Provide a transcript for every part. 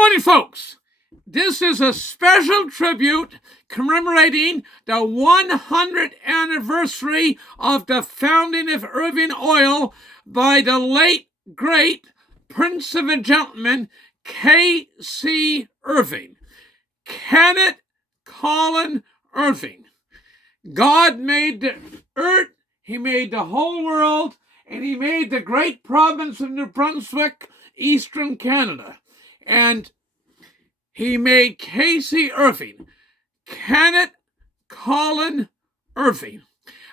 morning, folks. This is a special tribute commemorating the 100th anniversary of the founding of Irving Oil by the late, great Prince of a Gentleman, K.C. Irving. Kenneth Colin Irving. God made the earth, he made the whole world, and he made the great province of New Brunswick, Eastern Canada. And he made K.C. Irving, Kenneth Colin Irving,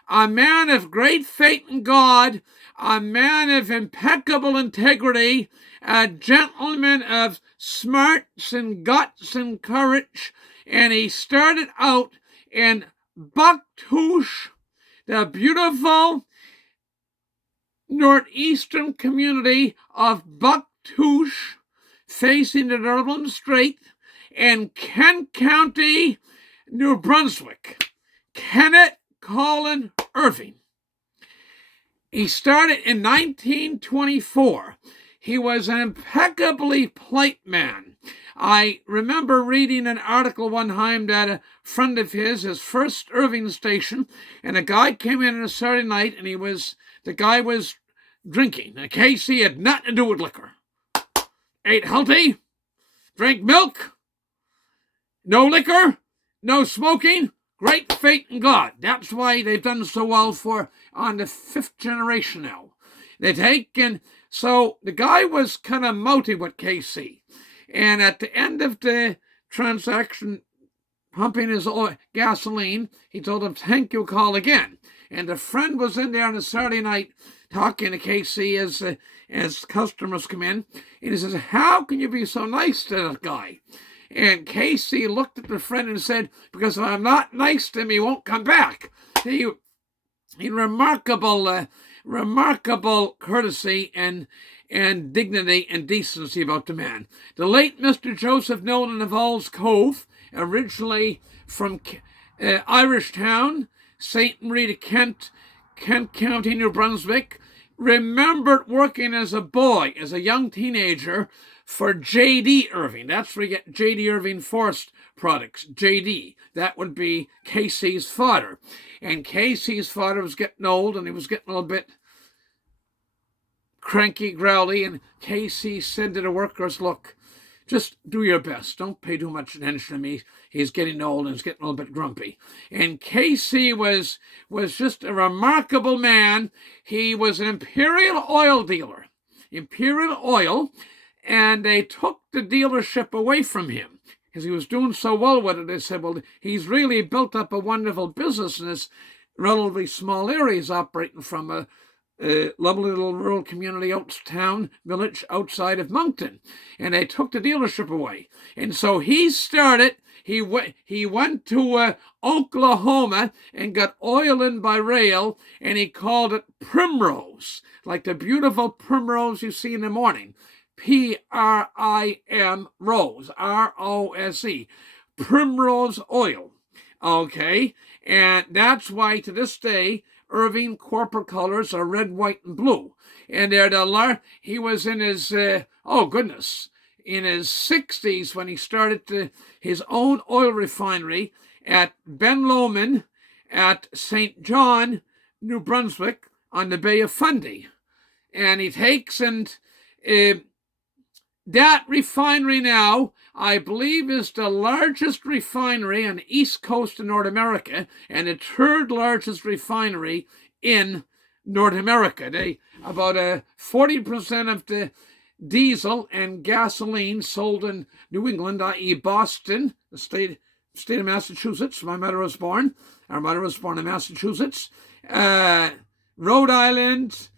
a man of great faith in God, a man of impeccable integrity, a gentleman of smarts and guts and courage. And he started out in Bucktouche, the beautiful northeastern community of Bucktouche, facing the Dublin Strait, in Kent County, New Brunswick. Kenneth Colin Irving. He started in 1924. He was an impeccably polite man. I remember reading an article one time that a friend of his first Irving station, and a guy came in on a Saturday night, and the guy was drinking. And Casey had nothing to do with liquor. Ate healthy, drank milk, no liquor, no smoking, great faith in God. That's why they've done so well on the 5th generation now. So the guy was kind of mouthy with KC. And at the end of the transaction, pumping his gasoline, he told him, "Thank you, call again." And the friend was in there on a Saturday night talking to KC as customers come in. And he says, "How can you be so nice to that guy?" And KC looked at the friend and said, "Because if I'm not nice to him, he won't come back." He remarkable courtesy and dignity and decency about the man. The late Mr. Joseph Nolan of Auld, Cove, originally from Irish town, St. Marie de Kent, Kent County, New Brunswick, remembered working as a boy, as a young teenager, for J.D. Irving. That's where you get J.D. Irving Forest Products, J.D. That would be Casey's father. And Casey's father was getting old, and he was getting a little bit cranky, growly, and Casey said to the workers, "Look, just do your best. Don't pay too much attention to me. He's getting old and he's getting a little bit grumpy." And Casey was just a remarkable man. He was an Imperial Oil dealer. Imperial Oil. And they took the dealership away from him because he was doing so well with it. They said, "Well, he's really built up a wonderful business in this relatively small area. He's operating from a lovely little rural community village outside of Moncton." And they took the dealership away. And so he went to Oklahoma and got oil in by rail, and he called it Primrose, like the beautiful primrose you see in the morning. P-R-I-M, Rose, R-O-S-E, Primrose Oil. Okay, and that's why to this day, Irving corporate colors are red, white, and blue. And he was in his, in his 60s when he started his own oil refinery at Ben Lomond at St. John, New Brunswick, on the Bay of Fundy. And he takes that refinery now, I believe, is the largest refinery on the east coast of North America and the 3rd largest refinery in North America. About 40% of the diesel and gasoline sold in New England, i.e. Boston, the state of Massachusetts. My mother was born. Our mother was born in Massachusetts. Rhode Island,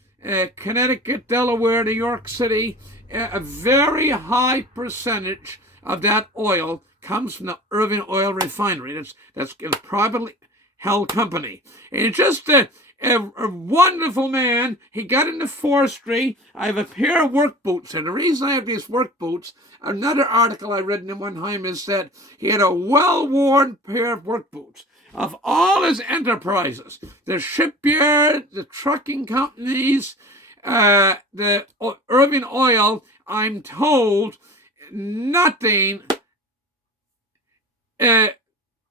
Connecticut, Delaware, New York City. A very high percentage of that oil comes from the Irving Oil Refinery. That's a privately held company. And just a wonderful man. He got into forestry. I have a pair of work boots. And the reason I have these work boots, another article I read in one time, is that he had a well-worn pair of work boots. Of all his enterprises, the shipyard, the trucking companies, the Irving Oil, I'm told, nothing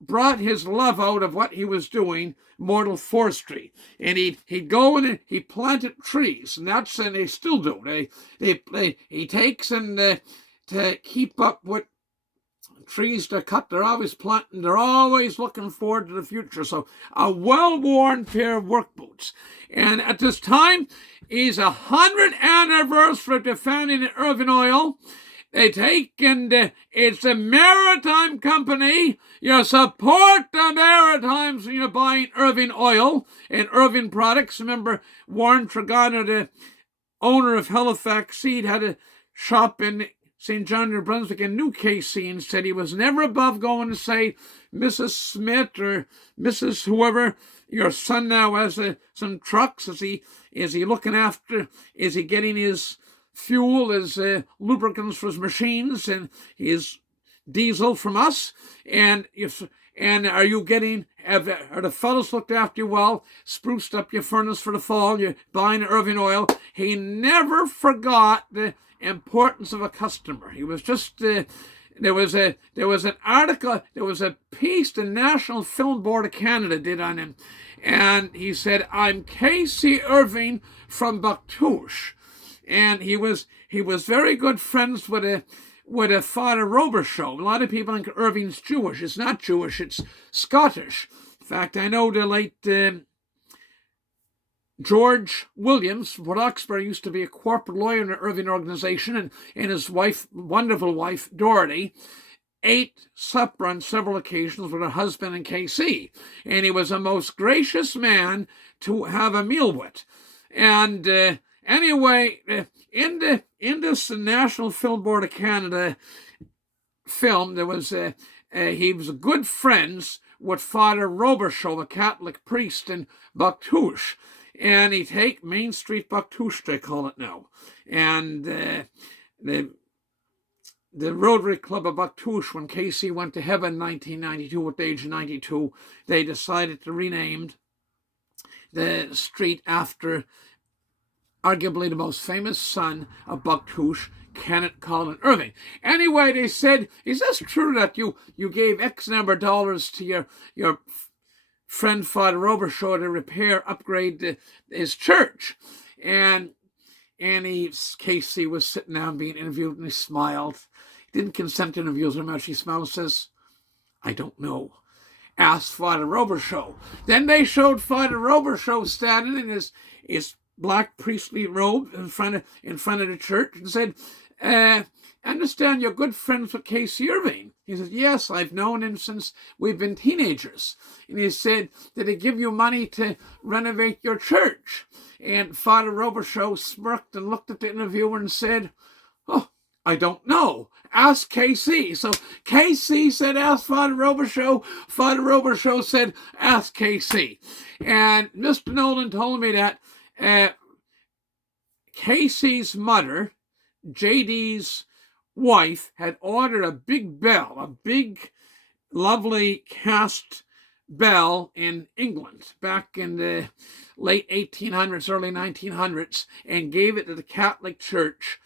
brought his love out of what he was doing, mortal forestry. And he'd go and he planted trees, and they still do. He takes and to keep up with trees to cut, they're always planting, they're always looking forward to the future. So a well-worn pair of work boots. And at this time is 100th anniversary of the founding of Irving Oil. They take and it's a maritime company. You support the Maritimes when you're buying Irving Oil and Irving products. Remember, Warren Tragano, the owner of Halifax Seed, had a shop in St. John, New Brunswick, and New KC, and said he was never above going to say, Mrs. Smith or Mrs. whoever, your son now has some trucks. Is he looking after? Is he getting his fuel, his lubricants for his machines, and his diesel from us? And are you getting? Are the fellows looked after you well? Spruced up your furnace for the fall? You're buying Irving Oil. He never forgot the importance of a customer. He was just there was an article, there was a piece the National Film Board of Canada did on him, and he said, "I'm K.C. Irving from Bucktouche," and he was very good friends with a Father Robershow. A lot of people think Irving's Jewish. It's not Jewish. It's Scottish. In fact, I know the late George Williams, Port Oxbury, used to be a corporate lawyer in the Irving organization, and his wife, wonderful wife, Dorothy, ate supper on several occasions with her husband and KC. And he was a most gracious man to have a meal with. And anyway, in this National Film Board of Canada film, there was he was good friends with Father Robershow, a Catholic priest in Bucktouche. And he take Main Street Bucktouche, they call it now. And the Rotary Club of Bucktouche, when Casey went to heaven in 1992 at the age of 92, they decided to rename the street after arguably the most famous son of Bucktouche, Kenneth Colin Irving. Anyway, they said, is this true that you gave X number of dollars to your friend Father Robershow to upgrade his church? And Casey was sitting down being interviewed, and he smiled. He didn't consent to interviews very much. He smiled and says, "I don't know. Ask Father Robershow." Then they showed Father Robershow standing in his black priestly robe in front of the church and said, "Understand you're good friends with K.C. Irving." He said, "Yes, I've known him since we've been teenagers." And he said, "Did he give you money to renovate your church?" And Father Robershow smirked and looked at the interviewer and said, "Oh, I don't know. Ask K.C." So K.C. said, "Ask Father Robershow." Father Robershow said, "Ask K.C." And Mr. Nolan told me that K.C.'s mother, J.D.'s wife, had ordered a big bell, a big, lovely cast bell in England back in the late 1800s, early 1900s, and gave it to the Catholic Church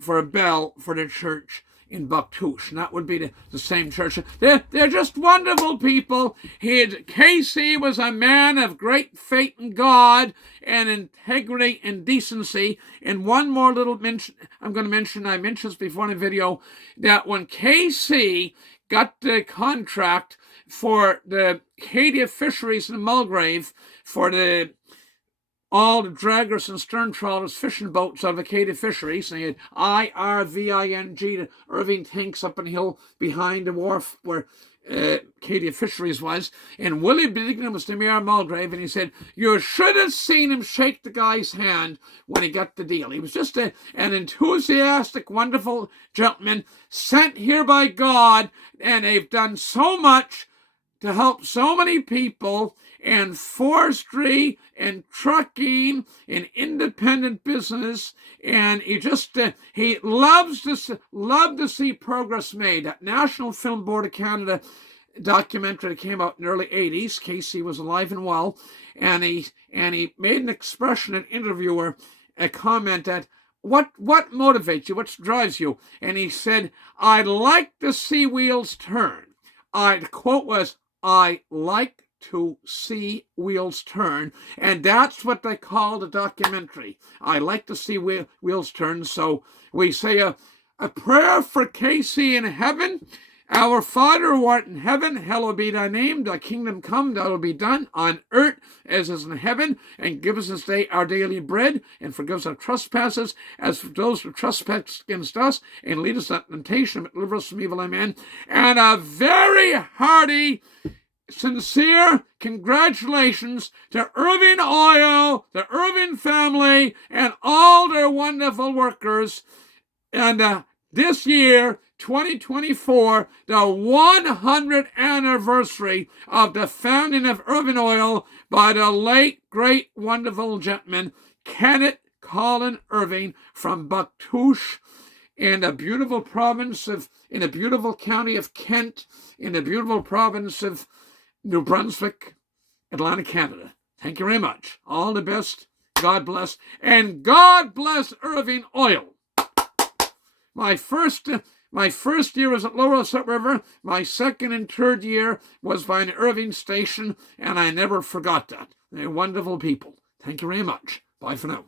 for a bell for the church in Bucktouche. And that would be the same church. They're just wonderful people. Casey was a man of great faith in God and integrity and decency. And one more little mention I'm going to mention, I mentioned this before in the video, that when Casey got the contract for the Acadia fisheries in Mulgrave for all the draggers and stern trawlers fishing boats out of Acadia fisheries, and he had IRVING, the Irving tanks up on the hill behind the wharf where Acadia fisheries was, and Willie Bignam was the mayor of Mulgrave, and he said, "You should have seen him shake the guy's hand when he got the deal. He was just an enthusiastic, wonderful gentleman sent here by God, and they've done so much to help so many people in forestry and trucking and independent business, and he loved to see progress made." That National Film Board of Canada documentary that came out in the early 80s, Casey was alive and well, and he made an expression, an interviewer, a comment that what motivates you? What drives you? And he said, "I like to see wheels turn." The quote was, "I like to see wheels turn," and that's what they call the documentary. I like to see wheels turn. So we say a prayer for Casey in heaven. Our Father who art in heaven, hallowed be thy name. Thy kingdom come, thy will be done on earth as is in heaven. And give us this day our daily bread, and forgive us our trespasses, as for those who trespass against us. And lead us not into temptation, but deliver us from evil. Amen. And a very hearty, sincere congratulations to Irving Oil, the Irving family, and all their wonderful workers. And this year, 2024, the 100th anniversary of the founding of Irving Oil by the late, great, wonderful gentleman, Kenneth Colin Irving from Bucktouche, in the beautiful in the beautiful county of Kent, in the beautiful province of New Brunswick, Atlantic Canada. Thank you very much. All the best. God bless. And God bless Irving Oil. My first year was at Lower Salt River. My second and third year was by an Irving station, and I never forgot that. They're wonderful people. Thank you very much. Bye for now.